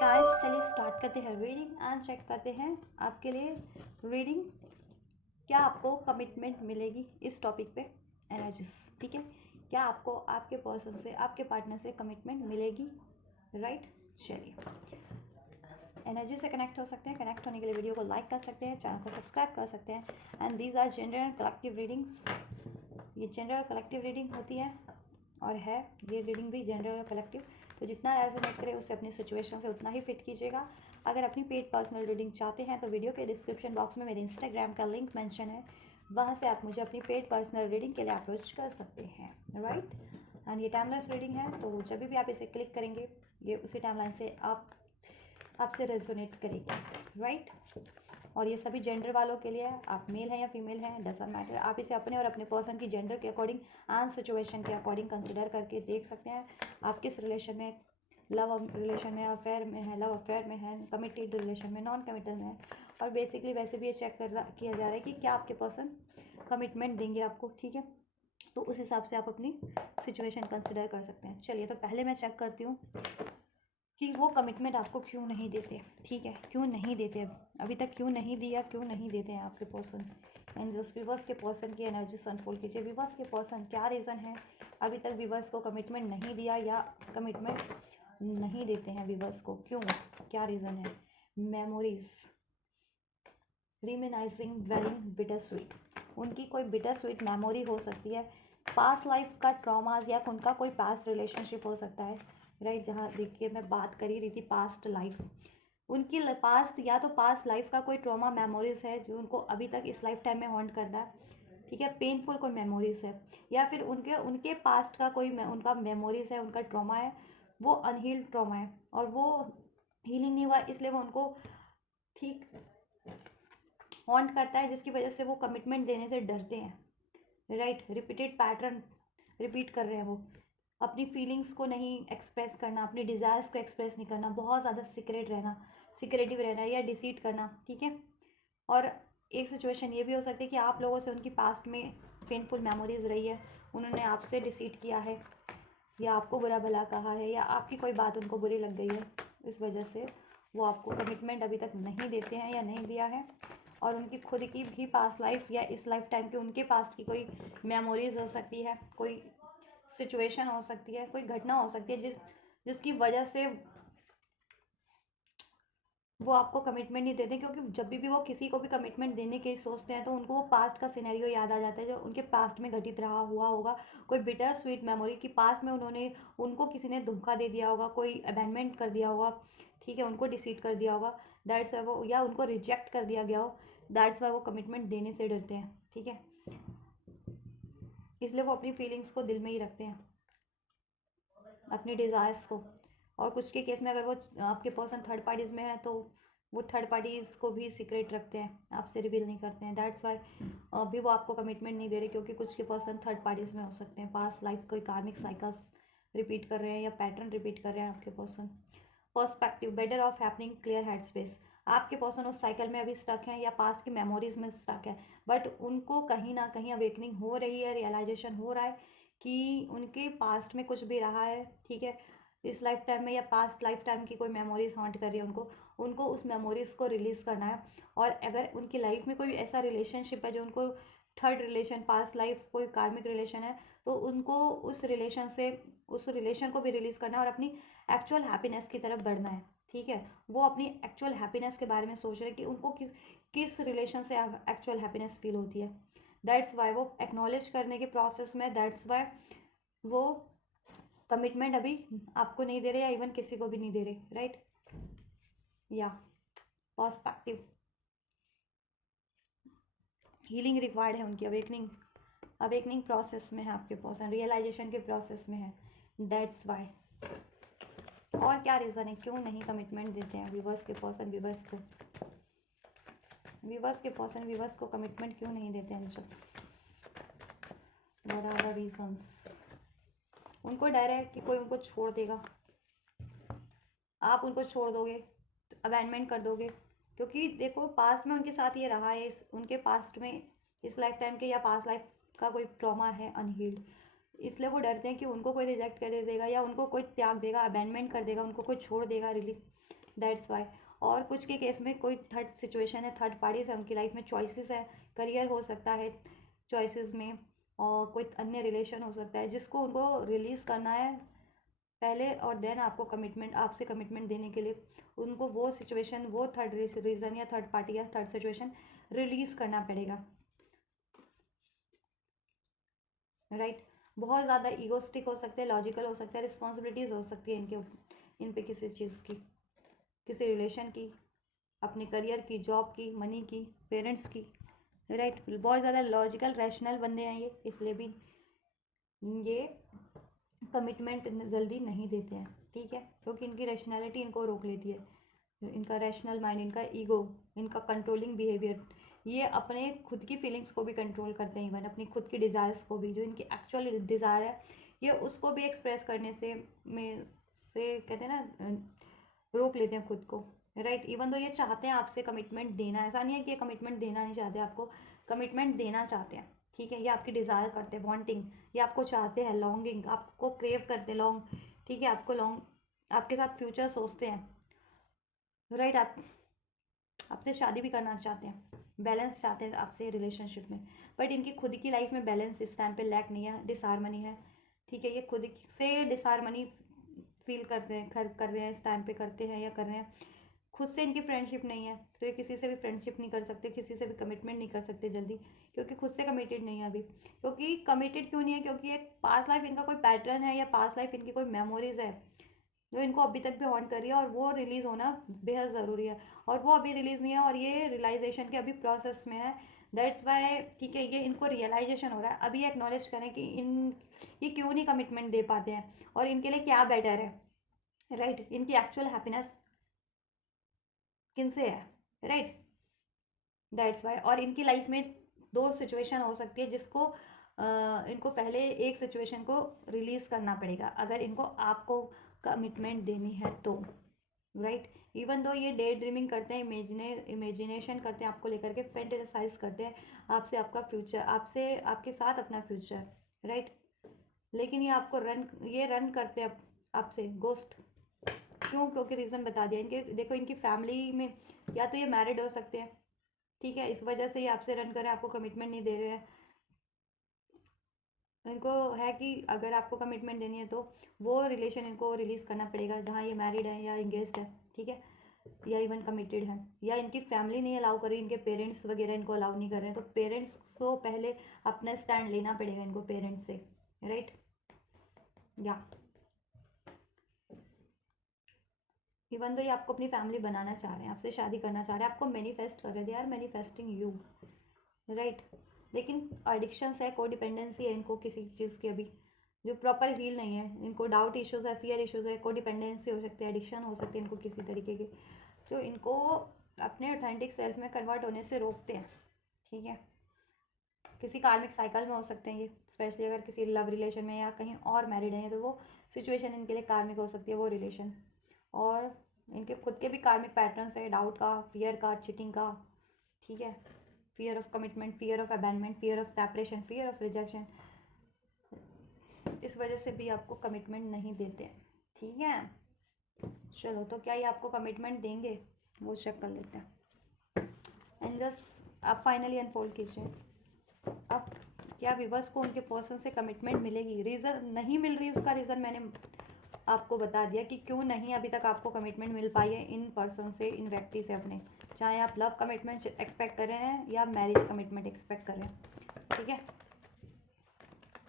Guys चलिए start करते हैं रीडिंग एंड चेक करते हैं आपके लिए रीडिंग। क्या आपको कमिटमेंट मिलेगी इस टॉपिक पे? एनर्जीज, ठीक है। क्या आपको आपके पर्सन से, आपके पार्टनर से कमिटमेंट मिलेगी? राइट। चलिए, एनर्जी से कनेक्ट हो सकते हैं। कनेक्ट होने के लिए वीडियो को लाइक कर सकते हैं, चैनल को सब्सक्राइब कर सकते हैं। And these are general and collective readings. ये जनरल कलेक्टिव रीडिंग होती है और है ये रीडिंग भी जनरल और कलेक्टिव। तो जितना रेजोनेट करे उससे अपनी सिचुएशन से उतना ही फिट कीजिएगा। अगर अपनी पेड पर्सनल रीडिंग चाहते हैं तो वीडियो के डिस्क्रिप्शन बॉक्स में मेरे इंस्टाग्राम का लिंक मेंशन है, वहाँ से आप मुझे अपनी पेड पर्सनल रीडिंग के लिए अप्रोच कर सकते हैं। राइट। एंड ये टाइमलेस रीडिंग है, तो जब भी आप इसे क्लिक करेंगे ये उसी टाइमलाइन से आपसे रेजोनेट करेगी। राइट। और ये सभी जेंडर वालों के लिए है, आप मेल हैं या फीमेल हैं डजंट मैटर। आप इसे अपने और अपने पर्सन की जेंडर के अकॉर्डिंग एंड सिचुएशन के अकॉर्डिंग कंसिडर करके देख सकते हैं आप किस रिलेशन में, लव रिलेशन में, अफेयर में है, लव अफेयर में है, कमिटेड रिलेशन में, नॉन कमिटेड में है। और बेसिकली वैसे भी ये चेक किया जा रहा है कि क्या आपके पर्सन कमिटमेंट देंगे आपको, ठीक है। तो उस हिसाब से आप अपनी सिचुएशन कंसिडर कर सकते हैं। चलिए, तो पहले मैं चेक करती हूँ कि वो कमिटमेंट आपको क्यों नहीं देते, ठीक है। क्यों नहीं देते, अभी तक क्यों नहीं दिया, क्यों नहीं देते हैं आपके पर्सन। एंजल्स, विवर्स के पर्सन की एनर्जी अनफोल्ड कीजिए। विवर्स के पर्सन, क्या रीज़न है अभी तक विवर्स को कमिटमेंट नहीं दिया या कमिटमेंट नहीं देते हैं विवर्स को, क्यों, क्या रीज़न है? Memories, reminiscing, dwelling, bitter sweet. उनकी कोई बिटर स्वीट मेमोरी हो सकती है, पास्ट लाइफ का ट्रॉमाज या उनका कोई पास्ट रिलेशनशिप हो सकता है। राइट। जहाँ देखिए मैं बात कर ही रही थी पास्ट लाइफ, उनकी पास्ट या तो पास्ट लाइफ का कोई ट्रॉमा मेमोरीज है जो उनको अभी तक इस लाइफ टाइम में हॉन्ट करता है, ठीक है। पेनफुल कोई मेमोरीज है, या फिर उनके उनके पास्ट का कोई उनका मेमोरीज है, उनका ट्रॉमा है, वो अनहील्ड ट्रॉमा है और वो हीलिंग नहीं हुआ, इसलिए वो उनको ठीक हॉन्ट करता है, जिसकी वजह से वो कमिटमेंट देने से डरते हैं। राइट। रिपीटेड पैटर्न रिपीट कर रहे हैं वो, अपनी फीलिंग्स को नहीं एक्सप्रेस करना, अपनी डिज़ायर्स को एक्सप्रेस नहीं करना, बहुत ज़्यादा सीक्रेट रहना, सीक्रेटिव रहना या डिसीट करना, ठीक है। और एक सिचुएशन ये भी हो सकती है कि आप लोगों से उनकी पास्ट में पेनफुल मेमोरीज रही है, उन्होंने आपसे डिसीट किया है या आपको बुरा भला कहा है या आपकी कोई बात उनको बुरी लग गई है, इस वजह से वो आपको कमिटमेंट अभी तक नहीं देते हैं या नहीं दिया है। और उनकी खुद की भी पास्ट लाइफ या इस लाइफ टाइम के उनके पास्ट की कोई मेमोरीज हो सकती है, कोई सिचुएशन हो सकती है, कोई घटना हो सकती है जिसकी वजह से वो आपको कमिटमेंट नहीं देते। क्योंकि जब भी वो किसी को भी कमिटमेंट देने की सोचते हैं तो उनको वो पास्ट का सिनेरियो याद आ जाता है जो उनके पास्ट में घटित रहा हुआ होगा, कोई बिटर स्वीट मेमोरी कि पास्ट में उनको किसी ने धोखा दे दिया होगा, कोई अबैंडमेंट कर दिया होगा, ठीक है, उनको डिसीट कर दिया होगा, दैट्स वाई वो, या उनको रिजेक्ट कर दिया गया हो, दैट्स वाई वो कमिटमेंट देने से डरते हैं, ठीक है। इसलिए वो अपनी फीलिंग्स को दिल में ही रखते हैं, अपनी डिज़ायर्स को। और कुछ के केस में अगर वो आपके पर्सन थर्ड पार्टीज़ में है तो वो थर्ड पार्टीज़ को भी सीक्रेट रखते हैं, आपसे रिवील नहीं करते हैं, दैट्स वाई अभी वो आपको कमिटमेंट नहीं दे रहे, क्योंकि कुछ के पर्सन थर्ड पार्टीज़ में हो सकते हैं, पास्ट लाइफ कोई कार्मिक साइकिल्स रिपीट कर रहे हैं या पैटर्न रिपीट कर रहे हैं आपके person. Perspective, better of happening, clear head space. आपके पर्सन उस साइकिल में अभी स्टक हैं या पास्ट की मेमोरीज में स्टक है, बट उनको कहीं ना कहीं अवेकनिंग हो रही है, रियलाइजेशन हो रहा है कि उनके पास्ट में कुछ भी रहा है, ठीक है, इस लाइफ टाइम में या पास्ट लाइफ टाइम की कोई मेमोरीज हॉन्ट कर रही है उनको, उनको उस मेमोरीज को रिलीज़ करना है। और अगर उनकी लाइफ में कोई ऐसा रिलेशनशिप है जो उनको थर्ड रिलेशन, पास्ट लाइफ कोई कार्मिक रिलेशन है, तो उनको उस रिलेशन से, उस रिलेशन को भी रिलीज़ करना है और अपनी एक्चुअल हैप्पीनेस की तरफ बढ़ना है, ठीक है। वो अपनी एक्चुअल हैप्पीनेस के बारे में सोच रहे हैं कि उनको किस किस रिलेशन से एक्चुअल हैप्पीनेस फील होती है, दैट्स वाई वो एक्नॉलेज करने के प्रोसेस में, दैट्स वाई वो कमिटमेंट अभी आपको नहीं दे रहे या इवन किसी को भी नहीं दे रहे। राइट। या पर्सपेक्टिव, हीलिंग रिक्वायर्ड है उनकी, अवेकनिंग प्रोसेस में है आपके पर्सन, रियलाइजेशन के प्रोसेस में है, दैट्स वाई। और क्या रीज़न है क्यों नहीं कमिटमेंट देते हैं व्यूवर्स के पर्सन, व्यूवर्स को कमिटमेंट क्यों नहीं देते हैं? What are the reasons? उनको डर है कि कोई उनको छोड़ देगा, आप उनको छोड़ दोगे, अबैंडमेंट कर दोगे, क्योंकि देखो पास्ट में उनके साथ ये रहा है, उनके पास्ट में इस लाइफ टाइम के या पास्ट लाइफ का कोई ट्रॉमा है अनहील्ड, इसलिए वो डरते हैं कि उनको कोई रिजेक्ट कर देगा या उनको कोई त्याग देगा, अबैंडमेंट कर देगा, उनको कोई छोड़ देगा, रिलीज दैट्स वाई। और कुछ के केस में कोई थर्ड सिचुएशन है, थर्ड पार्टीज है उनकी लाइफ में, चॉइसेस है, करियर हो सकता है चॉइसेस में, और कोई अन्य रिलेशन हो सकता है जिसको उनको रिलीज़ करना है पहले, और देन आपको कमिटमेंट, आपसे कमिटमेंट देने के लिए उनको वो सिचुएशन, वो थर्ड रीज़न या थर्ड पार्टी या थर्ड सिचुएशन रिलीज़ करना पड़ेगा, राइट। बहुत ज़्यादा ईगोस्टिक हो सकते हैं, लॉजिकल हो सकते हैं, रिस्पॉन्सिबिलिटीज़ हो सकती है इन पे किसी चीज़ की, किसी रिलेशन की, अपने करियर की, जॉब की, मनी की, पेरेंट्स की, राइट। बहुत ज़्यादा लॉजिकल रैशनल बंदे हैं ये, इसलिए भी ये कमिटमेंट जल्दी नहीं देते हैं, ठीक है, क्योंकि इनकी रैशनैलिटी इनको रोक लेती है, इनका रैशनल माइंड, इनका ईगो, इनका कंट्रोलिंग बिहेवियर, ये अपने खुद की फीलिंग्स को भी कंट्रोल करते हैं, इवन अपनी खुद की डिज़ायर्स को भी, जो इनकी एक्चुअल डिज़ायर है ये उसको भी एक्सप्रेस करने से कहते हैं ना, रोक लेते हैं खुद को, राइट। इवन तो ये चाहते हैं आपसे कमिटमेंट देना, ऐसा नहीं है कि ये कमिटमेंट देना नहीं चाहते, आपको कमिटमेंट देना चाहते हैं, ठीक है, ये आपकी डिज़ायर करते हैं, वांटिंग, ये आपको चाहते हैं, लॉन्गिंग, आपको क्रेव करते हैं लॉन्ग, ठीक है, आपके साथ फ्यूचर सोचते हैं, राइट। आपसे शादी भी करना चाहते हैं, बैलेंस चाहते हैं आपसे रिलेशनशिप में, बट इनकी खुद की लाइफ में बैलेंस इस टाइम पे लैक नहीं है, डिसहार्मनी है, ठीक है, ये खुद से डिसहार्मनी फील करते हैं, कर रहे हैं इस टाइम पे, करते हैं या कर रहे हैं, खुद से इनकी फ्रेंडशिप नहीं है, तो ये किसी से भी फ्रेंडशिप नहीं कर सकते, किसी से भी कमिटमेंट नहीं कर सकते जल्दी, क्योंकि खुद से कमिटेड नहीं है अभी। क्योंकि कमिटेड क्यों नहीं है, क्योंकि एक पास्ट लाइफ इनका कोई पैटर्न है, या पास्ट लाइफ इनकी कोई मेमोरीज है जो इनको अभी तक भी हॉन्ट कर रही है, और वो रिलीज़ होना बेहद ज़रूरी है, और वो अभी रिलीज़ नहीं है, और ये रियलाइजेशन के अभी प्रोसेस में है, दैट्स वाई, ठीक है, ये इनको रियलाइजेशन हो रहा है, अभी एक्नॉलेज करें कि ये क्यों नहीं कमिटमेंट दे पाते हैं, और इनके लिए क्या बेटर है, राइट, इनकी एक्चुअल हैप्पीनेस किनसे है, राइट, दैट्स वाई। और इनकी लाइफ में दो सिचुएशन हो सकती है जिसको इनको पहले एक सिचुएशन को रिलीज़ करना पड़ेगा अगर इनको आपको कमिटमेंट देनी है तो, राइट। इवन दो ये डे ड्रीमिंग करते हैं, इमेजिनेशन करते हैं आपको लेकर के, फेंटेसाइज करते हैं आपसे, आपका फ्यूचर, आपसे, आपके साथ अपना फ्यूचर, राइट, लेकिन ये रन करते हैं आपसे गोस्ट, क्यों, क्योंकि रीज़न बता दिया, इनके देखो, इनकी फैमिली में या तो ये मैरिड हो सकते हैं, ठीक है, इस वजह से ये आपसे रन कर रहे हैं, आपको कमिटमेंट नहीं दे रहे हैं, इनको है कि अगर आपको कमिटमेंट देनी है तो वो रिलेशन इनको रिलीज़ करना पड़ेगा जहाँ ये मैरिड है या इंगेज्ड है, ठीक है, या इवन कमिटेड है, या इनकी फैमिली नहीं अलाउ कर रही, इनके पेरेंट्स वगैरह इनको अलाउ नहीं कर रहे हैं, तो पेरेंट्स को पहले अपना स्टैंड लेना पड़ेगा इनको पेरेंट्स से, राइट, या इवन तो ये आपको अपनी फैमिली बनाना चाह रहे हैं, आपसे शादी करना चाह रहे हैं, आपको मैनिफेस्ट कर रहे हैं, they are manifesting you, right, लेकिन एडिक्शंस है, कोडिपेंडेंसी है इनको किसी चीज़ की अभी जो प्रॉपर हील नहीं है, इनको डाउट इश्यूज है, फियर इश्यूज है, कोडिपेंडेंसी हो सकती है, एडिक्शन हो सकती है इनको किसी तरीके के, जो इनको अपने ऑथेंटिक सेल्फ में कन्वर्ट होने से रोकते हैं, ठीक है, किसी कार्मिक साइकिल में हो सकते हैं ये, स्पेशली अगर किसी लव रिलेशन में या कहीं और मैरिड हैं तो वो सिचुएशन इनके लिए कार्मिक हो सकती है वो रिलेशन, और इनके खुद के भी कार्मिक पैटर्न्स है, डाउट का, फियर का, चीटिंग का, ठीक है, fear of commitment, fear of abandonment, fear of separation, fear of rejection, इस वजह से भी आपको कमिटमेंट नहीं देते, ठीक है। चलो, तो क्या ये आपको कमिटमेंट देंगे, वो चेक कर लेते हैं, एंड जस्ट आप फाइनली अनफोल्ड कीजिए, अब क्या व्यूअर्स को उनके पर्सन से कमिटमेंट मिलेगी, रीज़न नहीं मिल रही, उसका रीज़न मैंने आपको बता दिया कि क्यों नहीं अभी तक आपको कमिटमेंट मिल पाई है इन पर्सन से, इन व्यक्ति से अपने, चाहे आप लव कमिटमेंट एक्सपेक्ट कर रहे हैं या मैरिज कमिटमेंट एक्सपेक्ट कर रहे हैं, ठीक है।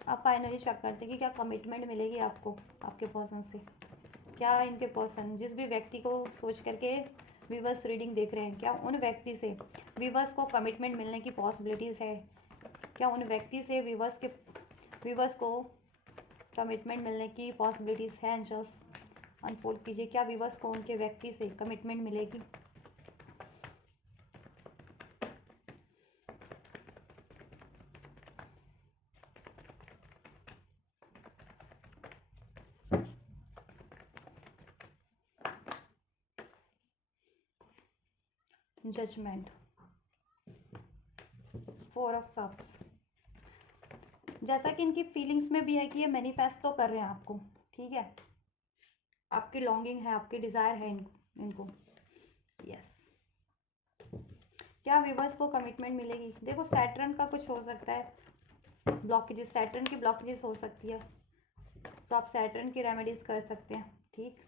आप फाइनली चेक करते हैं कि क्या कमिटमेंट मिलेगी आपको आपके पर्सन से, क्या इनके पर्सन, जिस भी व्यक्ति को सोच करके व्यूअर्स रीडिंग देख रहे हैं, क्या उन व्यक्ति से व्यूअर्स को कमिटमेंट मिलने की पॉसिबिलिटीज़ है, क्या उन व्यक्ति से व्यूअर्स को कमिटमेंट मिलने की पॉसिबिलिटीज़ हैं, जस्ट अनफोल्ड कीजिए, क्या व्यूअर्स को उनके व्यक्ति से कमिटमेंट मिलेगी, जजमेंट, 4 ऑफ कप्स, जैसा कि इनकी फीलिंग्स में भी है कि ये मैनिफेस्ट तो कर रहे हैं आपको, ठीक है, आपकी लॉन्गिंग है, आपकी डिज़ायर है इनको। यस, क्या व्यूवर्स को कमिटमेंट मिलेगी? देखो सैटर्न का कुछ हो सकता है, ब्लॉकेजेस, सैटर्न की ब्लॉकेजेस हो सकती है, तो आप सैटर्न की रेमेडीज कर सकते हैं। ठीक,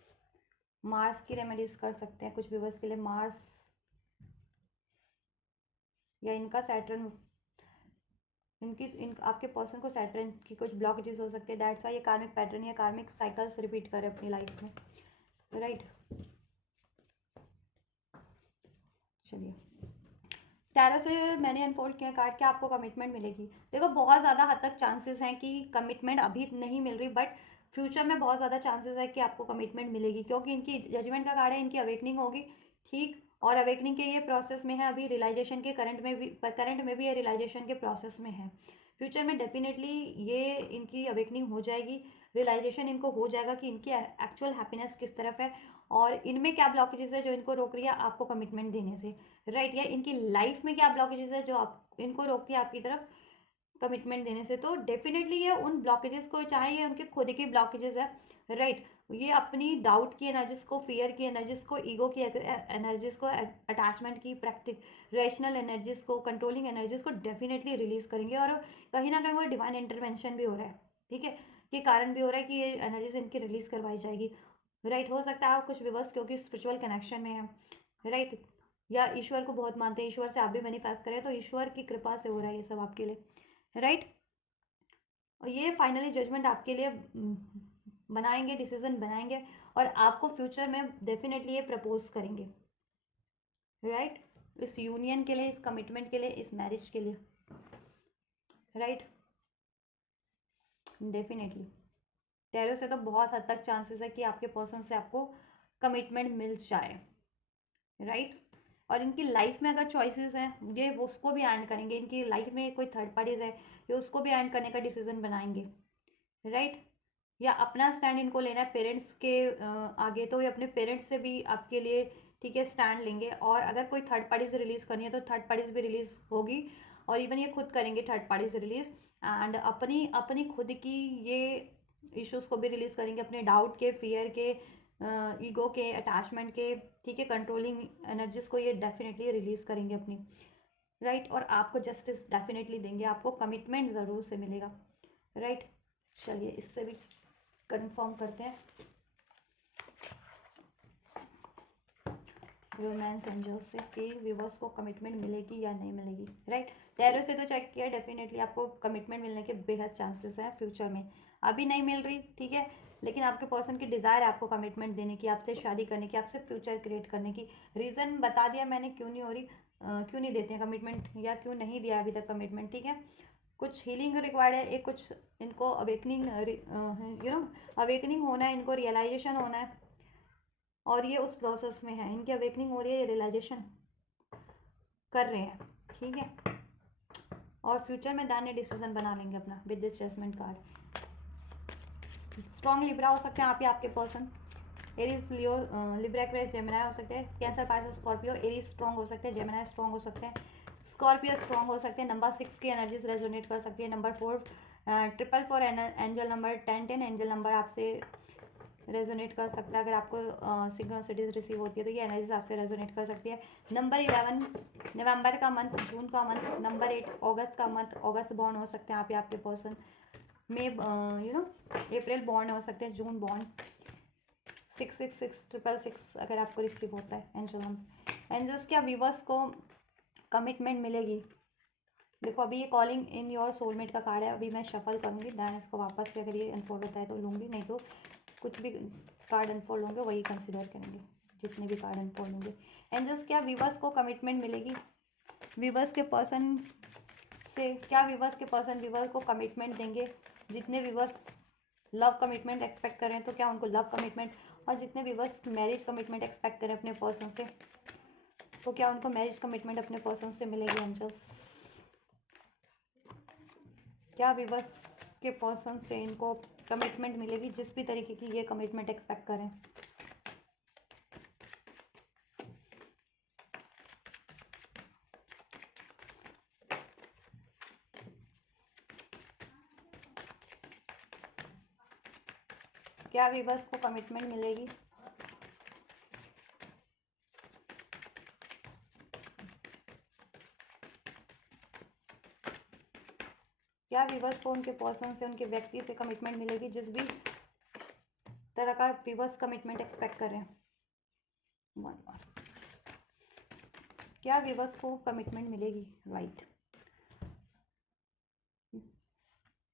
मार्स की रेमेडीज कर सकते हैं कुछ व्यूवर्स के लिए, मार्स या इनका सैटर्न, आपके पर्सन को सैटर्न की कुछ ब्लॉकेजेस हो सकते हैं। दैट्स वाई ये कार्मिक पैटर्न या कार्मिक साइकिल्स रिपीट करे अपनी लाइफ में, राइट। चलिए, टैरो से मैंने अनफोल्ड किया कार्ड, क्या आपको कमिटमेंट मिलेगी? देखो बहुत ज़्यादा हद तक चांसेस हैं कि कमिटमेंट अभी नहीं मिल रही, बट फ्यूचर में बहुत ज़्यादा चांसेस है कि आपको कमिटमेंट मिलेगी, क्योंकि इनकी जजमेंट का कार्ड है, इनकी अवेकनिंग होगी। ठीक, और अवेकनिंग के ये प्रोसेस में है, अभी रियलाइजेशन के करंट में भी ये रियलाइजेशन के प्रोसेस में है। फ्यूचर में डेफिनेटली ये इनकी अवेकनिंग हो जाएगी, रियलाइजेशन इनको हो जाएगा कि इनकी एक्चुअल हैप्पीनेस किस तरफ है और इनमें क्या ब्लॉकेजेस है जो इनको रोक रही है आपको कमिटमेंट देने से, राइट। या इनकी लाइफ में क्या ब्लॉकेजेस है जो आप इनको रोकती है आपकी तरफ कमिटमेंट देने से। तो डेफिनेटली ये उन ब्लॉकेजेस को, चाहे ये उनके खुद की ब्लॉकेजेस है, राइट, ये अपनी डाउट की एनर्जीज को, फियर की एनर्जीज को, ईगो की एनर्जीज को, अटैचमेंट की प्रैक्टिक रेशनल एनर्जीज को, कंट्रोलिंग एनर्जीज को डेफिनेटली रिलीज करेंगे। और कहीं ना कहीं वो डिवाइन इंटरवेंशन भी हो रहा है, ठीक है, के कारण भी हो रहा है कि ये एनर्जीज इनकी रिलीज करवाई जाएगी, राइट। हो सकता है आप कुछ व्यूवर्स क्योंकि स्पिरिचुअल कनेक्शन में है, राइट, या ईश्वर को बहुत मानते हैं, ईश्वर से आप भी मैनिफेस्ट करें तो ईश्वर की कृपा से हो रहा है ये सब आपके लिए, राइट। और ये फाइनली जजमेंट आपके लिए बनाएंगे, डिसीजन बनाएंगे और आपको फ्यूचर में डेफिनेटली ये प्रपोज करेंगे, राइट, इस यूनियन के लिए, इस कमिटमेंट के लिए, इस मैरिज के लिए, राइट, डेफिनेटली। टैरो से तो बहुत हद तक चांसेस है कि आपके पर्सन से आपको कमिटमेंट मिल जाए, राइट। और इनकी लाइफ में अगर चॉइसेस हैं ये वो उसको भी एंड करेंगे, इनकी लाइफ में कोई थर्ड पार्टीज है ये उसको भी एंड करने का डिसीजन बनाएंगे, राइट। या अपना स्टैंड इनको लेना है पेरेंट्स के आगे, तो ये अपने पेरेंट्स से भी आपके लिए, ठीक है, स्टैंड लेंगे। और अगर कोई थर्ड पार्टी से रिलीज करनी है तो थर्ड पार्टीज भी रिलीज होगी, और इवन ये खुद करेंगे थर्ड पार्टी से रिलीज, एंड अपनी अपनी खुद की ये इश्यूज को भी रिलीज करेंगे, अपने डाउट के, फियर के, ईगो के, अटैचमेंट के, ठीक है, कंट्रोलिंग एनर्जीज को ये डेफिनेटली रिलीज करेंगे अपनी, राइट। और आपको जस्टिस डेफिनेटली देंगे, आपको कमिटमेंट ज़रूर से मिलेगा, राइट। चलिए इससे भी कंफर्म करते हैं रोमांस एंजल्स से कि व्यूवर्स को कमिटमेंट मिलेगी या नहीं मिलेगी, राइट। टैरो से तो चेक किया, डेफिनेटली आपको कमिटमेंट मिलने के बेहद चांसेस हैं फ्यूचर में, अभी नहीं मिल रही, ठीक है, लेकिन आपके पर्सन की डिज़ायर है आपको कमिटमेंट देने की, आपसे शादी करने की, आपसे फ्यूचर क्रिएट करने की। रीज़न बता दिया मैंने क्यों नहीं हो रही, क्यों नहीं देते हैं कमिटमेंट या क्यों नहीं दिया अभी तक कमिटमेंट, ठीक है। कुछ हीलिंग रिक्वायर्ड है, एक कुछ इनको अवेकनिंग, अवेकनिंग होना है, इनको रियलाइजेशन होना है, और ये उस प्रोसेस में है, इनकी अवेकनिंग हो रही है, ये रियलाइजेशन कर रहे हैं, ठीक है। और फ्यूचर में दान डिसीजन बना लेंगे अपना with this judgement card. Strong Libra हो सकते हैं आप या आपके person, Aries, Leo, Libra, Aquarius, Gemini हो सकते हैं, Cancer, Pisces, Scorpio. Aries strong हो सकते हैं, जेमिनी स्ट्रॉन्ग हो सकते हैं, स्कॉर्पियो स्ट्रॉन्ग हो सकते हैं। नंबर 6 की एनर्जीज रेजोनेट कर सकती है, number 4, 444, angel number 1010, angel number आपसे रेजोनेट कर सकता है। अगर आपको सिग्नोसिटीज रिसीव होती है तो ये एनर्जीज आपसे रेजोनेट कर सकती है। नंबर 11 नवंबर का मंथ, जून का मंथ, नंबर 8 अगस्त का मंथ, अगस्त बॉर्न हो सकते हैं आप या आपके पर्सन में, अप्रैल बॉर्न हो सकते हैं, जून बॉर्न, 666 अगर आपको रिसीव होता है एंजल। एंजल्स क्या व्यूवर्स को कमिटमेंट मिलेगी? देखो अभी ये कॉलिंग इन योर सोलमेट का कार्ड है, अभी मैं शफल करूँगी, दैन इसको वापस से अगर ये अनफोल्ड होता है तो लूँगी, नहीं तो कुछ भी कार्ड अनफोल्ड होंगे वही कंसिडर करेंगे, जितने भी कार्ड अनफोल्ड होंगे। एंजल्स क्या व्यूवर्स को कमिटमेंट मिलेगी? व्यूवर्स के पर्सन से क्या व्यूवर्स के पर्सन व्यूवर्स को कमिटमेंट देंगे? जितने व्यूवर्स लव कमिटमेंट एक्सपेक्ट करें तो क्या उनको लव कमिटमेंट, और जितने व्यूवर्स मैरिज कमिटमेंट एक्सपेक्ट करें अपने पर्सन से तो क्या उनको मैरिज कमिटमेंट अपने पर्सन से मिलेगी? एंजल्स क्या व्यूवर्स के पर्सन से इनको कमिटमेंट मिलेगी, जिस भी तरीके की ये कमिटमेंट एक्सपेक्ट करें? क्या व्यूवर्स को कमिटमेंट मिलेगी? क्या व्यूवर्स को उनके पर्सन से, उनके व्यक्ति से कमिटमेंट मिलेगी, जिस भी तरह का व्यूवर्स कमिटमेंट एक्सपेक्ट कर रहे हैं। क्या व्यूवर्स को कमिटमेंट मिलेगी, राइट।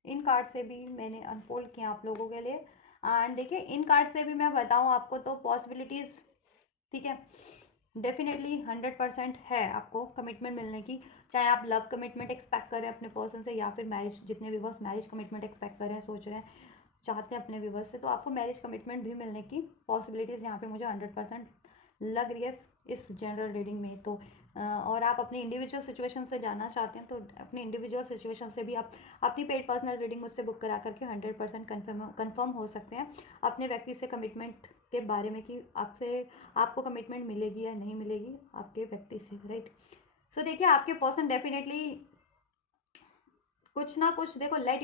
इन कार्ड से भी मैंने अनफोल्ड किया आप लोगों के लिए। एंड देखिए, इन कार्ड से भी मैं बताऊं आपको तो पॉसिबिलिटीज़, ठीक है, डेफिनेटली 100% है आपको कमिटमेंट मिलने की। चाहे आप लव कमिटमेंट एक्सपेक्ट करें अपने पर्सन से, या फिर मैरिज, जितने व्यूवर्स मैरिज कमिटमेंट एक्सपेक्ट कर रहे हैं, सोच रहे हैं, चाहते हैं अपने व्यूवर्स से, तो आपको मैरिज कमिटमेंट भी मिलने की पॉसिबिलिटीज़ यहाँ पे मुझे 100% लग रही है इस जनरल रीडिंग में। तो और आप अपनी इंडिविजुअल सिचुएशन से जानना चाहते हैं तो अपनी इंडिविजुअल सिचुएशन से भी आप अपनी पेड पर्सनल रीडिंग मुझसे बुक करा करके 100% कन्फर्म हो सकते हैं अपने व्यक्ति से कमिटमेंट के बारे में, कि आपको कमिटमेंट मिलेगी या नहीं मिलेगी आपके व्यक्ति से, राइट। सो देखिए, आपके पर्सन डेफिनेटली कुछ ना कुछ, देखो, let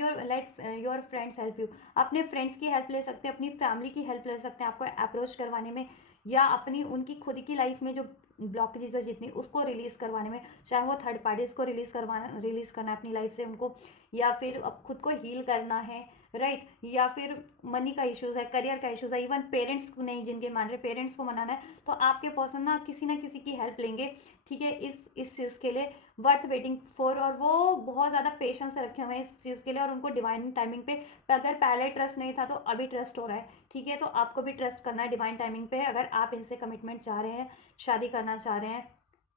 your friends help you. अपने फ्रेंड्स की हेल्प ले सकते हैं, अपनी फैमिली की हेल्प ले सकते हैं आपको अप्रोच करवाने में, या अपनी उनकी खुद की लाइफ में जो ब्लॉकेजेस है जितनी, उसको रिलीज करवाने में। चाहे वो थर्ड पार्टीज को रिलीज करना है अपनी लाइफ से उनको, या फिर अब खुद को हील करना है, राइट। या फिर मनी का इश्यूज है, करियर का इश्यूज है, इवन पेरेंट्स को नहीं जिनके मान रहे, पेरेंट्स को मनाना है, तो आपके पर्सन ना किसी की हेल्प लेंगे, ठीक है, इस चीज़ के लिए, वर्थ वेटिंग फॉर। और वो बहुत ज़्यादा पेशेंस रखे हुए हैं इस चीज़ के लिए, और उनको डिवाइन टाइमिंग पे, अगर पहले ट्रस्ट नहीं था तो अभी ट्रस्ट हो रहा है, ठीक है। तो आपको भी ट्रस्ट करना है डिवाइन टाइमिंग पे, अगर आप इनसे कमिटमेंट चाह रहे हैं, शादी करना चाह रहे हैं,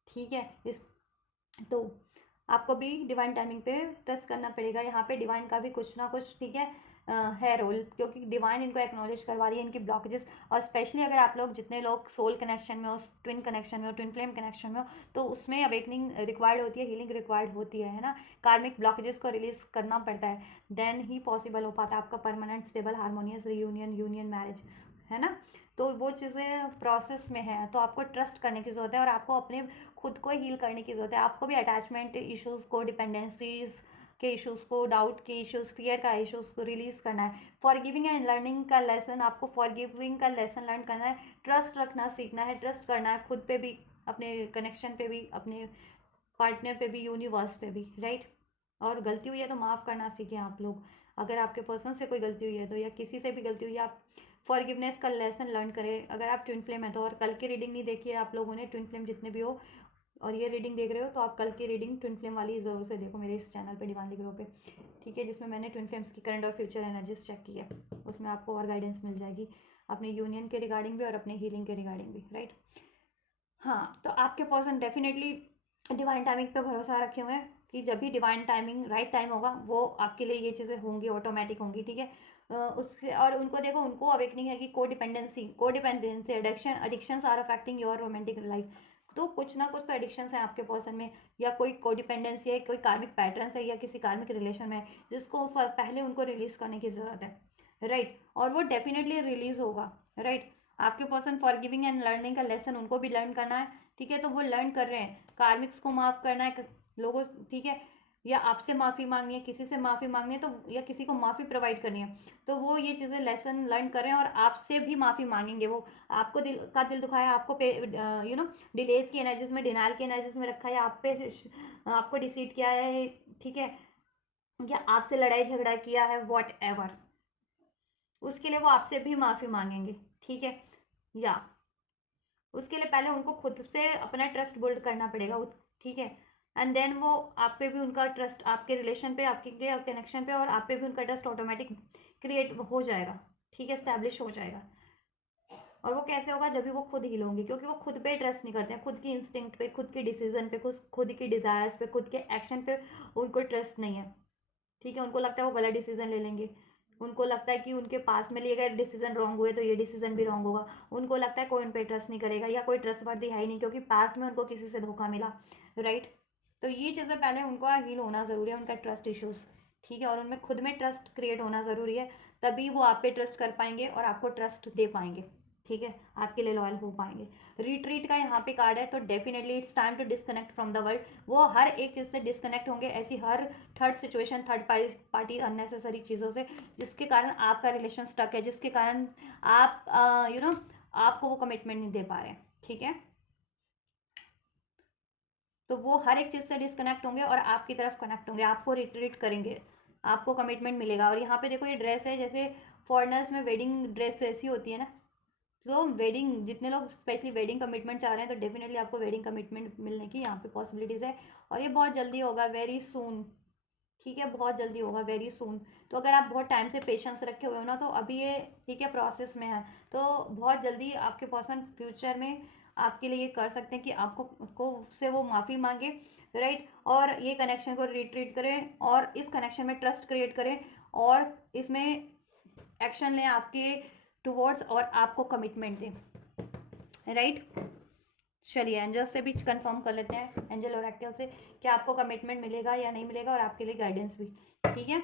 ठीक है। इस तो आपको भी डिवाइन टाइमिंग पे ट्रस्ट करना पड़ेगा। यहाँ पे डिवाइन का भी कुछ ना कुछ, ठीक है रोल, क्योंकि डिवाइन इनको एक्नॉलेज करवा रही है इनकी ब्लॉकेजेस। और स्पेशली अगर आप लोग, जितने लोग सोल कनेक्शन में हो, ट्विन कनेक्शन में हो, ट्विन फ्लेम कनेक्शन में हो, तो उसमें अवेकनिंग रिक्वायर्ड होती है, हीलिंग रिक्वायर्ड होती है ना। कार्मिक ब्लॉकेजेस को रिलीज करना पड़ता है, देन ही पॉसिबल हो पाता है आपका permanent stable harmonious union marriage, है ना। तो वो चीज़ें प्रोसेस में है, तो आपको ट्रस्ट करने की ज़रूरत है, और आपको अपने खुद को हील करने की ज़रूरत है। आपको भी अटैचमेंट इश्यूज़ को, डिपेंडेंसीज के इश्यूज़ को, डाउट के इश्यूज़, फियर का इश्यूज़ को रिलीज़ करना है। फॉरगिविंग एंड लर्निंग का लेसन, आपको फॉरगिविंग का लेसन लर्न करना है, ट्रस्ट रखना सीखना है, ट्रस्ट करना है खुद पे भी, अपने कनेक्शन पे भी, अपने पार्टनर पे भी, यूनिवर्स पे भी, राइट। और गलती हुई है तो माफ़ करना सीखें आप लोग। अगर आपके पर्सन से कोई गलती हुई है तो, या किसी से भी गलती हुई है, आप फॉरगिवनेस का लेसन लर्न करें। अगर आप ट्विन फ्लेम है तो, और कल की रीडिंग नहीं देखी है आप लोगों ने, ट्विन फ्लेम जितने भी हो, और ये रीडिंग देख रहे हो, तो आप कल की रीडिंग ट्विन फ्लेम वाली ज़रूर से देखो मेरे इस चैनल पे, डिवाइनली ग्रो पे, ठीक है, जिसमें मैंने ट्विन फ्लेम्स की करंट और फ्यूचर एनर्जीज चेक की है। उसमें आपको और गाइडेंस मिल जाएगी अपने यूनियन के रिगार्डिंग भी और अपने हीलिंग के रिगार्डिंग भी, राइट। हाँ, तो आपके पर्सन डेफिनेटली डिवाइन टाइमिंग पे भरोसा रखे हुए हैं, कि जब भी डिवाइन टाइमिंग, राइट टाइम होगा, वो आपके लिए ये चीज़ें होंगी, ऑटोमेटिक होंगी, ठीक है। उसके और उनको देखो, उनको अवेकनिंग है कि codependency addictions are affecting your romantic life. तो कुछ ना कुछ तो एडिक्शंस हैं आपके पर्सन में, या कोई कोडिपेंडेंसी है, कोई कार्मिक पैटर्न है, या किसी कार्मिक रिलेशन में है, जिसको पहले उनको रिलीज करने की ज़रूरत है, राइट। और वो डेफिनेटली रिलीज होगा, राइट। आपके पर्सन फॉरगिविंग एंड लर्निंग का लेसन उनको भी लर्न करना है, ठीक है। तो वो लर्न कर रहे हैं, कार्मिक्स को माफ़ करना है लोगों, ठीक है, या आपसे माफ़ी मांगनी है, किसी से माफ़ी मांगनी है, तो या किसी को माफ़ी प्रोवाइड करनी है, तो वो ये चीज़ें लेसन लर्न कर रहे हैं, और आपसे भी माफ़ी मांगेंगे। वो आपको दिल दुखाया, आपको डिलेज की एनर्जीज में, डिनाइल की एनर्जीज में रखा है, आपको डिसीट किया है, ठीक है, या आपसे लड़ाई झगड़ा किया है, वॉट एवर, उसके लिए वो आपसे भी माफ़ी मांगेंगे, ठीक है। या उसके लिए पहले उनको खुद से अपना ट्रस्ट बिल्ड करना पड़ेगा, ठीक है। एंड देन वो आप पे भी उनका ट्रस्ट, आपके रिलेशन पे, आपके कनेक्शन पे, और आप पे भी उनका ट्रस्ट ऑटोमेटिक क्रिएट हो जाएगा, ठीक है, स्टैब्लिश हो जाएगा। और वो कैसे होगा, जब भी वो खुद हील होंगे, क्योंकि वो खुद पे ट्रस्ट नहीं करते हैं, खुद की इंस्टिंक्ट पे, खुद की डिसीजन पे, खुद की डिज़ायर्स पे, खुद के एक्शन पे उनको ट्रस्ट नहीं है, ठीक है। उनको लगता है वो गलत डिसीजन ले लेंगे, उनको लगता है कि उनके पास में लिए गए डिसीजन रॉन्ग हुए तो ये डिसीजन भी रॉन्ग होगा, उनको लगता है कोई उन पर ट्रस्ट नहीं करेगा, या कोई ट्रस्ट वर्दी है ही नहीं, क्योंकि पास्ट में उनको किसी से धोखा मिला, राइट। तो ये चीज़ें पहले उनको हील होना ज़रूरी है, उनका ट्रस्ट इश्यूज, ठीक है, और उनमें खुद में ट्रस्ट क्रिएट होना ज़रूरी है, तभी वो आप पे ट्रस्ट कर पाएंगे और आपको ट्रस्ट दे पाएंगे, ठीक है, आपके लिए लॉयल हो पाएंगे। रिट्रीट का यहाँ पे कार्ड है, तो definitely it's time to disconnect from the world. वो हर एक चीज़ से डिस्कनेक्ट होंगे, ऐसी हर third situation, third party unnecessary चीज़ों से, जिसके कारण आपका रिलेशन स्टक है, जिसके कारण आप आपको वो कमिटमेंट नहीं दे पा रहे हैं, ठीक है। तो वो हर एक चीज़ से डिस्कनेक्ट होंगे और आपकी तरफ कनेक्ट होंगे, आपको रिट्रीट करेंगे, आपको कमिटमेंट मिलेगा। और यहाँ पे देखो ये ड्रेस है, जैसे फॉरेनर्स में वेडिंग ड्रेस ऐसी होती है ना, तो वेडिंग जितने लोग स्पेशली वेडिंग कमिटमेंट चाह रहे हैं तो डेफिनेटली आपको वेडिंग कमिटमेंट मिलने की यहाँ पे पॉसिबिलिटीज़ है। और ये बहुत जल्दी होगा, वेरी सून, ठीक है, बहुत जल्दी होगा, वेरी सून। तो अगर आप बहुत टाइम से पेशेंस रखे हुए हो ना, तो अभी ये ठीक है प्रोसेस में है, तो बहुत जल्दी आपके पर्सन फ्यूचर में आपके लिए ये कर सकते हैं कि आपको को से वो माफ़ी मांगे, राइट। और ये कनेक्शन को रिट्रीट करें और इस कनेक्शन में ट्रस्ट क्रिएट करें और इसमें एक्शन लें आपके टुवर्ड्स और आपको कमिटमेंट दें, राइट। चलिए एंजल से भी कंफर्म कर लेते हैं, एंजल और एक्टल से, कि आपको कमिटमेंट मिलेगा या नहीं मिलेगा और आपके लिए गाइडेंस भी, ठीक है।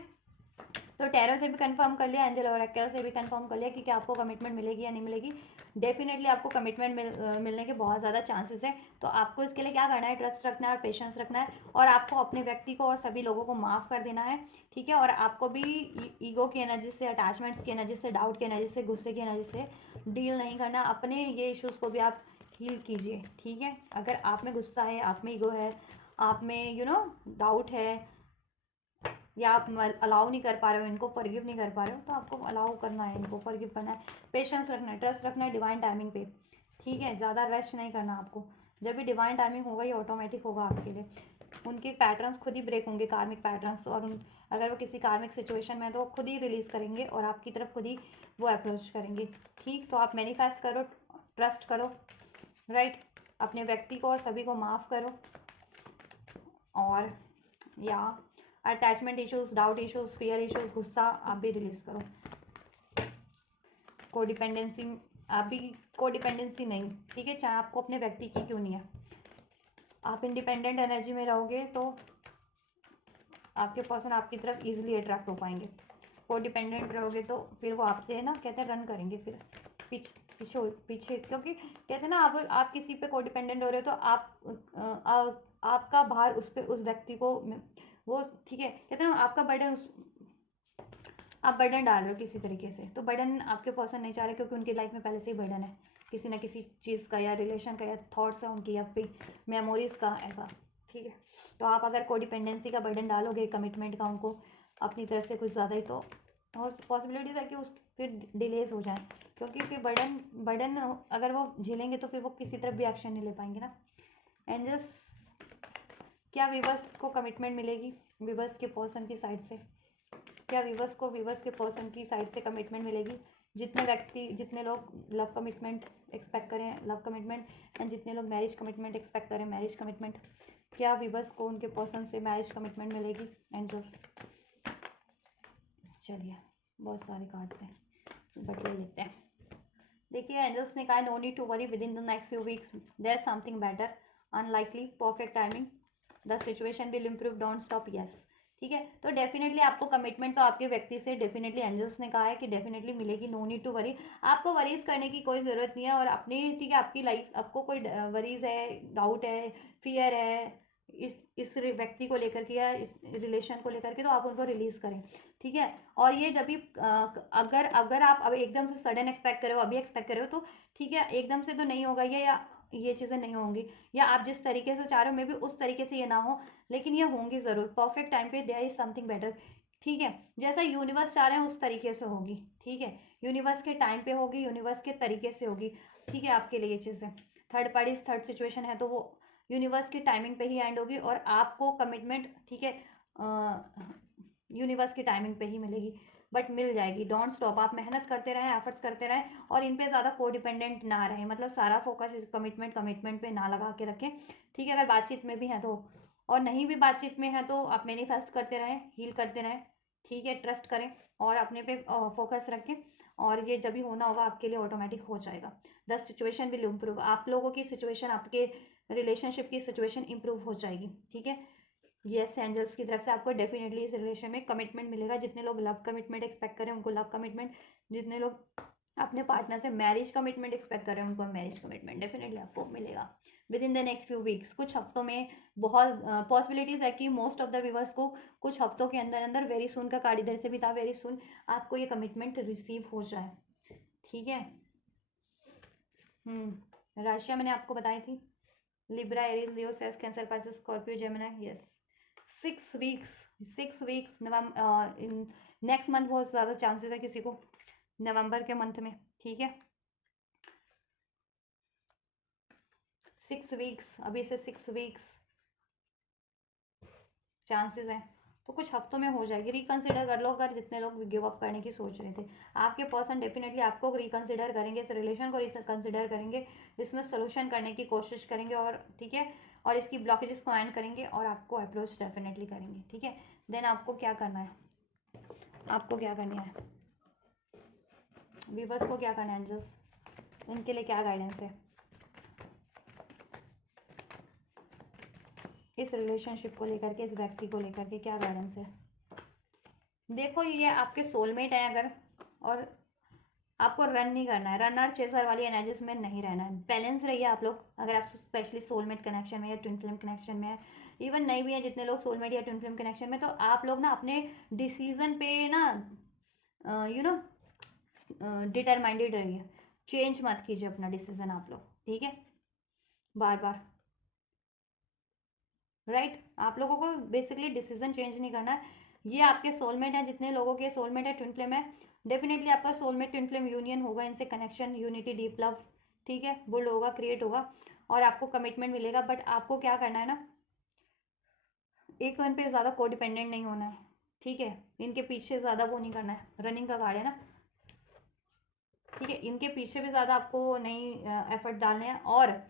तो टैरो से भी कंफर्म कर लिया, एंजल और एक्टल से भी कंफर्म कर लिया कि क्या आपको कमिटमेंट मिलेगी या नहीं मिलेगी। डेफिनेटली आपको कमिटमेंट मिलने के बहुत ज़्यादा चांसेस हैं। तो आपको इसके लिए क्या करना है, ट्रस्ट रखना है और पेशेंस रखना है, और आपको अपने व्यक्ति को और सभी लोगों को माफ़ कर देना है, ठीक है। और आपको भी ईगो की एनर्जी से, अटैचमेंट्स की एनर्जी से, डाउट की एनर्जी से, गुस्से की एनर्जी से डील नहीं करना। अपने ये इश्यूज़ को भी आप हील कीजिए, ठीक है। अगर आप में गुस्सा है, आप में ईगो है, आप में डाउट है, या आप अलाउ नहीं कर पा रहे हो, इनको फॉरगिव नहीं कर पा रहे हो, तो आपको अलाउ करना है, इनको फॉरगिव करना है, पेशेंस रखना है, ट्रस्ट रखना है डिवाइन टाइमिंग पे, ठीक है। ज़्यादा रश नहीं करना आपको, जब भी डिवाइन टाइमिंग होगा ये ऑटोमेटिक होगा आपके लिए। उनके पैटर्न्स खुद ही ब्रेक होंगे, कार्मिक पैटर्न्स, और अगर वो किसी कार्मिक सिचुएशन में है तो वो खुद ही रिलीज़ करेंगे और आपकी तरफ खुद ही वो अप्रोच करेंगे, ठीक। तो आप मैनिफेस्ट करो, ट्रस्ट करो, राइट। अपने व्यक्ति को और सभी को माफ़ करो, और या attachment issues, doubt issues, fear issues, गुस्सा आप भी रिलीज़ करो। कोडिपेंडेंसी, आप भी कोडिपेंडेंसी नहीं, ठीक है, चाहे आपको अपने व्यक्ति की क्यों नहीं है। आप इंडिपेंडेंट एनर्जी में रहोगे तो आपके पर्सन आपकी तरफ इजीली अट्रैक्ट हो पाएंगे। कोडिपेंडेंट रहोगे तो फिर वो आपसे ना, कहते हैं, रन करेंगे फिर पीछे, क्योंकि कहते हैं ना, आप किसी पे कोडिपेंडेंट हो रहे हो तो आपका भार उस पे, उस व्यक्ति को वो, ठीक है, कहते हैं ना, आपका बर्डन आप बर्डन डाल रहे हो किसी तरीके से, तो बर्डन आपके पर्सन नहीं चाह रहे, क्योंकि उनकी लाइफ में पहले से ही बर्डन है किसी ना किसी चीज़ का, या रिलेशन का, या थॉट्स है उनकी, या फिर मेमोरीज का, ऐसा, ठीक है। तो आप अगर कोडिपेंडेंसी का बर्डन डालोगे, कमिटमेंट का उनको अपनी तरफ से कुछ ज़्यादा ही, तो पॉसिबिलिटीज़ है कि उस फिर डिलेज हो जाए, क्योंकि फिर बर्डन अगर वो झेलेंगे तो फिर वो किसी तरफ भी एक्शन नहीं ले पाएंगे ना। एंजल्स, क्या विवर्स को कमिटमेंट मिलेगी, विवर्स के पर्सन की साइड से, क्या विवर्स के पर्सन की साइड से कमिटमेंट मिलेगी। जितने लोग लव कमिटमेंट एक्सपेक्ट करें, लव कमिटमेंट, एंड जितने लोग मैरिज कमिटमेंट एक्सपेक्ट करें, मैरिज कमिटमेंट, क्या विवर्स को उनके पर्सन से मैरिज कमिटमेंट मिलेगी। एंजल्स, चलिए बहुत सारे कार्ड्स हैं, बट ले लेते हैं। देखिए एंजल्स ने कहा, no need to worry, within the next few weeks there something better, unlikely, perfect timing, the situation will improve, don't stop, yes, ठीक है। तो डेफिनेटली आपको कमिटमेंट तो आपके व्यक्ति से डेफिनेटली एंजल्स ने कहा है कि डेफिनेटली मिलेगी, नो नीड टू वरी, आपको वरीज करने की कोई ज़रूरत नहीं है। और अपनी, ठीक है, आपकी लाइफ, आपको कोई वरीज है, डाउट है, फियर है इस व्यक्ति को लेकर के या इस रिलेशन को लेकर के, तो आप उनको रिलीज़ करें, ठीक है। और ये जब भी अगर आप अब एकदम से सडन एक्सपेक्ट करो, अभी एक्सपेक्ट करो, तो ठीक है, एकदम से तो नहीं होगा ये, या ये चीज़ें नहीं होंगी, या आप जिस तरीके से चाह रहे हो मे भी उस तरीके से ये ना हो, लेकिन ये होंगी ज़रूर, परफेक्ट टाइम पे, देयर इज समथिंग बेटर, ठीक है। जैसा यूनिवर्स चाह रहे हैं उस तरीके से होगी, ठीक है, यूनिवर्स के टाइम पे होगी, यूनिवर्स के तरीके से होगी, ठीक है, आपके लिए ये चीज़ें। थर्ड पार्टी, थर्ड सिचुएशन है तो वो यूनिवर्स की टाइमिंग पे ही एंड होगी, और आपको कमिटमेंट, ठीक है, यूनिवर्स की टाइमिंग पे ही मिलेगी, बट मिल जाएगी। डोंट स्टॉप, आप मेहनत करते रहें, एफर्ट्स करते रहें, और इन पे ज़्यादा कोडिपेंडेंट ना रहें, मतलब सारा फोकस इस कमिटमेंट पे ना लगा के रखें, ठीक है। अगर बातचीत में भी हैं तो, और नहीं भी बातचीत में है तो आप मैनिफेस्ट करते रहें, हील करते रहें, ठीक है, ट्रस्ट करें और अपने पे फोकस रखें, और ये जब भी होना होगा आपके लिए ऑटोमेटिक हो जाएगा। द सिचुएशन विल इम्प्रूव, आप लोगों की सिचुएशन, आपके रिलेशनशिप की सिचुएशन इंप्रूव हो जाएगी, ठीक है। यस, एंजल्स की तरफ से आपको डेफिनेटली इस रिलेशन में कमिटमेंट मिलेगा। जितने लोग लव कमिटमेंट एक्सपेक्ट करें उनको लव कमिटमेंट, जितने लोग अपने पार्टनर से मैरिज कमिटमेंट एक्सपेक्ट करें उनको मैरिज कमिटमेंट डेफिनेटली आपको मिलेगा with in the next few weeks, कुछ हफ्तों में। बहुत पॉसिबिलिटीज़ है कि मोस्ट ऑफ द व्यूवर्स को कुछ हफ्तों के अंदर अंदर, वेरी सुन का कार्ड इधर से भी था, वेरी सुन आपको ये कमिटमेंट रिसीव हो जाए, ठीक है। राशियाँ मैंने आपको बताई थी, लिब्रा, एरीज, लियो, सेस, Cancer, Pisces, Scorpio, Gemini, yes. 6 weeks November, in next month बहुत ज़्यादा चांसेस है किसी को नवंबर के मंथ में, ठीक है। 6 वीक्स, अभी से 6 वीक्स चांसेस हैं, तो कुछ हफ्तों में हो जाएगी। रिकंसिडर कर लो अगर जितने लोग गिव अप करने की सोच रहे थे। आपके पर्सन डेफिनेटली आपको रिकंसिडर करेंगे, इस रिलेशन को रिकंसिडर करेंगे, इसमें सोल्यूशन करने की कोशिश करेंगे, और ठीक है, और इसकी ब्लॉकेजेस को एंड करेंगे और आपको अप्रोच डेफिनेटली करेंगे, ठीक है। देन आपको क्या करना है, आपको क्या करना है, व्यूअर्स को क्या करना है, जस्ट इनके लिए क्या गाइडेंस है, इस रिलेशनशिप को लेकर के, इस व्यक्ति को लेकर के क्या गाइडेंस है। देखो ये आपके सोलमेट है अगर, और आपको रन नहीं करना है, रनर चेसर वाली एनर्जीज में नहीं रहना है, बैलेंस रहिए आप लोग। अगर आप स्पेशली सोलमेट कनेक्शन में या ट्विन फ्लेम कनेक्शन में है, इवन नहीं भी है जितने लोग सोलमेट या ट्विन फ्लेम कनेक्शन में, तो आप लोग ना अपने डिसीजन पे ना यू नो डिटरमाइंडेड रहिए, चेंज मत कीजिए अपना डिसीजन आप लोग, ठीक है, बार बार, राइट। आप लोगों को बेसिकली डिसीजन चेंज नहीं करना है। ये आपके सोलमेट हैं, जितने लोगों के सोलमेट है ट्विन फ्लेम है, डेफिनेटली आपका सोलमेट ट्विन फ्लेम यूनियन होगा, इनसे कनेक्शन, यूनिटी, डीप लव, ठीक है, बुल्ड होगा, क्रिएट होगा, और आपको कमिटमेंट मिलेगा। बट आपको क्या करना है ना, एक तो इन पे ज़्यादा को डिपेंडेंट नहीं होना है, ठीक है, इनके पीछे ज़्यादा वो नहीं करना है, रनिंग का कार्ड है ना, ठीक है, इनके पीछे भी ज़्यादा आपको नहीं एफर्ट डालने हैं, और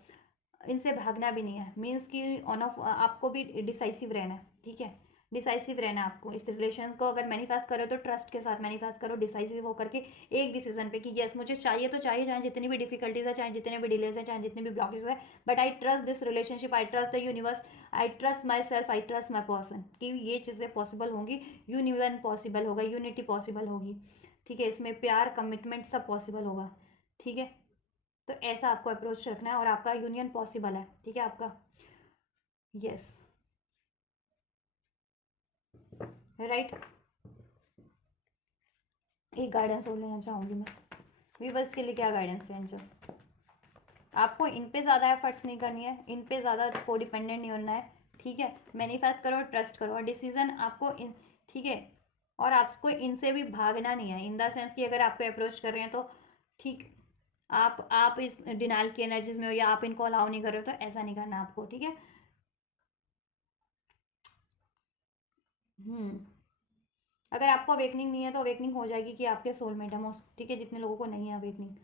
इनसे भागना भी नहीं है, मीन्स कि ऑन ऑफ आपको भी डिसाइसिव रहना है, ठीक है, डिसाइसिव रहना है आपको। इस रिलेशन को अगर मैनिफेस्ट करो तो ट्रस्ट के साथ मैनिफेस्ट करो, डिसाइसिव होकर के एक डिसीजन पे कि यस मुझे चाहिए तो चाहिए, चाहे जितनी भी डिफिकल्टीज है, चाहे जितने भी डिलेज है, चाहे जितने भी ब्लॉकेज है, but I trust this relationship, I trust the universe, I trust my self, I trust my person, कि ये चीज़ें पॉसिबल होंगी, यूनिवन पॉसिबल होगा, यूनिटी पॉसिबल होगी, ठीक है, इसमें प्यार, कमिटमेंट सब पॉसिबल होगा, ठीक है। तो ऐसा आपको अप्रोच रखना है और आपका यूनियन पॉसिबल है, ठीक है, आपका, यस, राइट। एक गाइडेंस और लेना चाहूँगी मैं, व्यूअर्स के लिए क्या गाइडेंस है जस्ट, आपको इन पे ज़्यादा एफर्ट्स नहीं करनी है, इन पे ज़्यादा को डिपेंडेंट नहीं होना है, ठीक है, मैनिफेस्ट करो, ट्रस्ट करो, और डिसीजन आपको इन, ठीक है, और आपको इनसे भी भागना नहीं है, इन द सेंस कि अगर आपको अप्रोच कर रहे हैं तो ठीक, आप इस डिनाइल की एनर्जीज में हो या आप इनको अलाउ नहीं कर रहे हो, तो ऐसा नहीं करना आपको, ठीक है। हम्म, अगर आपको अवेकनिंग नहीं है तो अवेकनिंग हो जाएगी कि आपके सोलमेट है मोस्ट, ठीक है, जितने लोगों को नहीं है अवेकनिंग,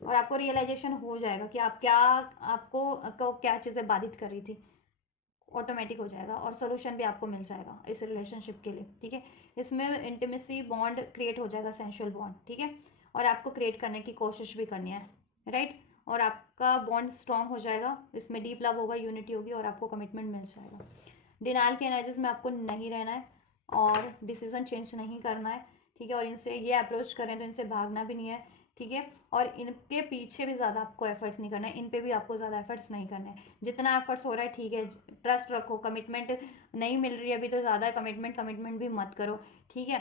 और आपको रियलाइजेशन हो जाएगा कि आप क्या, आपको क्या चीज़ें बाधित कर रही थी, ऑटोमेटिक हो जाएगा, और सोल्यूशन भी आपको मिल जाएगा इस रिलेशनशिप के लिए, ठीक है। इसमें इंटीमेसी बॉन्ड क्रिएट हो जाएगा, सेंशुअल बॉन्ड, ठीक है, और आपको क्रिएट करने की कोशिश भी करनी है, राइट, और आपका बॉन्ड स्ट्रांग हो जाएगा, इसमें डीप लव होगा, यूनिटी होगी, और आपको कमिटमेंट मिल जाएगा। डिनाइल की एनर्जीज में आपको नहीं रहना है, और डिसीजन चेंज नहीं करना है, ठीक है, और इनसे ये अप्रोच करें तो इनसे भागना भी नहीं है, ठीक है, और इनके पीछे भी ज़्यादा आपको एफर्ट्स नहीं करना है, इन पे भी आपको ज़्यादा एफर्ट्स नहीं करना है, जितना एफर्ट्स हो रहा है ठीक है, ट्रस्ट रखो, कमिटमेंट नहीं मिल रही है अभी तो ज़्यादा कमिटमेंट कमिटमेंट भी मत करो, ठीक है,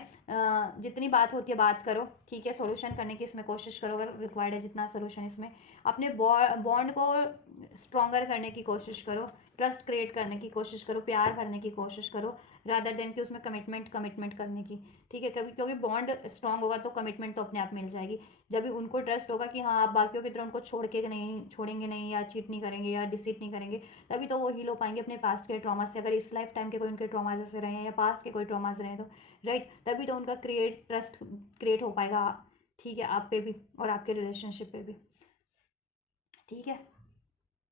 जितनी बात होती है बात करो, ठीक है, सोल्यूशन करने की इसमें कोशिश करो अगर रिक्वायर्ड है, जितना सोल्यूशन इसमें, अपने बॉन्ड को स्ट्रॉन्गर करने की कोशिश करो, ट्रस्ट क्रिएट करने की कोशिश करो, प्यार भरने की कोशिश करो, रादर देन कि उसमें कमिटमेंट करने की, ठीक है, कभी, क्योंकि बॉन्ड स्ट्रांग होगा तो कमिटमेंट तो अपने आप मिल जाएगी, जब भी उनको ट्रस्ट होगा कि हाँ आप बाकियों की तरह उनको छोड़ के नहीं छोड़ेंगे नहीं, या चीट नहीं करेंगे या डिसीट नहीं करेंगे, तभी तो वो हील हो पाएंगे अपने पास्ट के ट्रॉमा से, अगर इस लाइफ टाइम के कोई उनके ट्रॉमाज ऐसे रहे हैं या पास्ट के कोई ट्रॉमाज रहे हैं तो, राइट, तभी तो उनका ट्रस्ट क्रिएट हो पाएगा, ठीक है, आप पे भी और आपके रिलेशनशिप पे भी, ठीक है।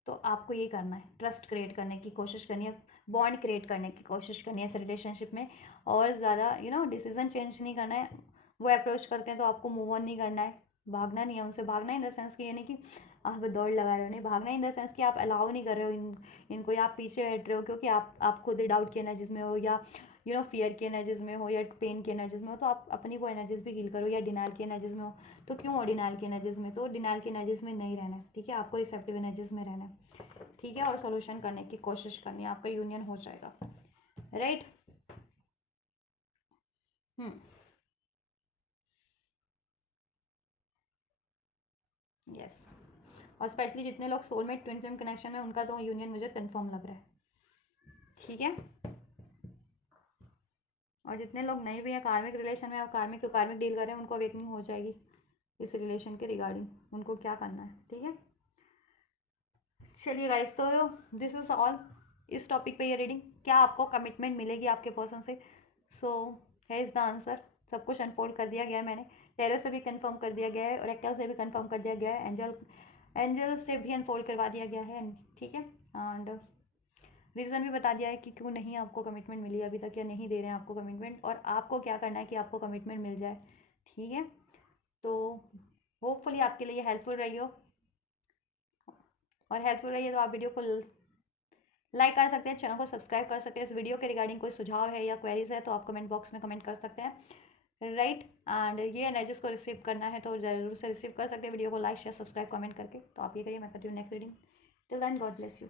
तो आपको ये करना है, ट्रस्ट क्रिएट करने की कोशिश करनी है, बॉन्ड क्रिएट करने की कोशिश करनी है इस रिलेशनशिप में, और ज़्यादा डिसीजन चेंज नहीं करना है। वो अप्रोच करते हैं तो आपको मूव ऑन नहीं करना है, भागना नहीं है उनसे, भागना इन द सेंस कि ये नहीं कि आप दौड़ लगा रहे हो, नहीं, भागना इन द सेंस कि आप अलाउ नहीं कर रहे हो इनको, या आप पीछे हट रहे हो क्योंकि आप खुद ही डाउट की एनर्जीज में हो, या फियर की एनर्जीज में हो, या पेन की एनर्जीज में हो, तो आप अपनी वो एनर्जीज भी हील करो, या डिनाइल की एनर्जीज में हो तो क्यों हो डिनाइल की एनर्जीज में, तो डिनाइल की एनर्जीज में नहीं रहना है, ठीक है, आपको रिसेप्टिव एनर्जीज में रहना है, ठीक है, और सॉल्यूशन करने की कोशिश करनी है, आपका यूनियन हो जाएगा, राइट। हम्म, यस, और स्पेशली जितने लोग सोलमेट ट्विन फ्लेम कनेक्शन में, उनका तो यूनियन मुझे कंफर्म लग रहा है, ठीक है। और जितने लोग नहीं भी हैं कार्मिक रिलेशन में और कार्मिक डील कर रहे हैं, उनको अवेकनिंग हो जाएगी इस रिलेशन के रिगार्डिंग, उनको क्या करना है। ठीक है, चलिए गाइस, तो दिस इज ऑल इस टॉपिक पे ये रीडिंग। क्या आपको कमिटमेंट मिलेगी आपके पर्सन से? सो है इज़ द आंसर। सब कुछ अनफोल्ड कर दिया गया है मैंने, टैरो से भी कंफर्म कर दिया गया है, ऑरेकल से भी कंफर्म कर दिया गया है, एंजल से भी अनफोल्ड करवा दिया गया है। ठीक है, एंड रीज़न भी बता दिया है कि क्यों नहीं आपको कमिटमेंट मिली अभी तक, या नहीं दे रहे हैं आपको कमिटमेंट, और आपको क्या करना है कि आपको कमिटमेंट मिल जाए। ठीक है, तो होपफुली आपके लिए हेल्पफुल रही हो, और हेल्पफुल रही है तो आप वीडियो को लाइक कर सकते हैं, चैनल को सब्सक्राइब कर सकते हैं। इस वीडियो के रिगार्डिंग कोई सुझाव है या क्वेरीज है तो आप कमेंट बॉक्स में कमेंट कर सकते हैं, राइट। एंड ये एनर्जीज को रिसीव करना है तो ज़रूर से रिसीव कर सकते हैं वीडियो को लाइक शेयर सब्सक्राइब कमेंट करके। तो आप ये करिए, मैं करती हूँ next reading. Till then God bless you.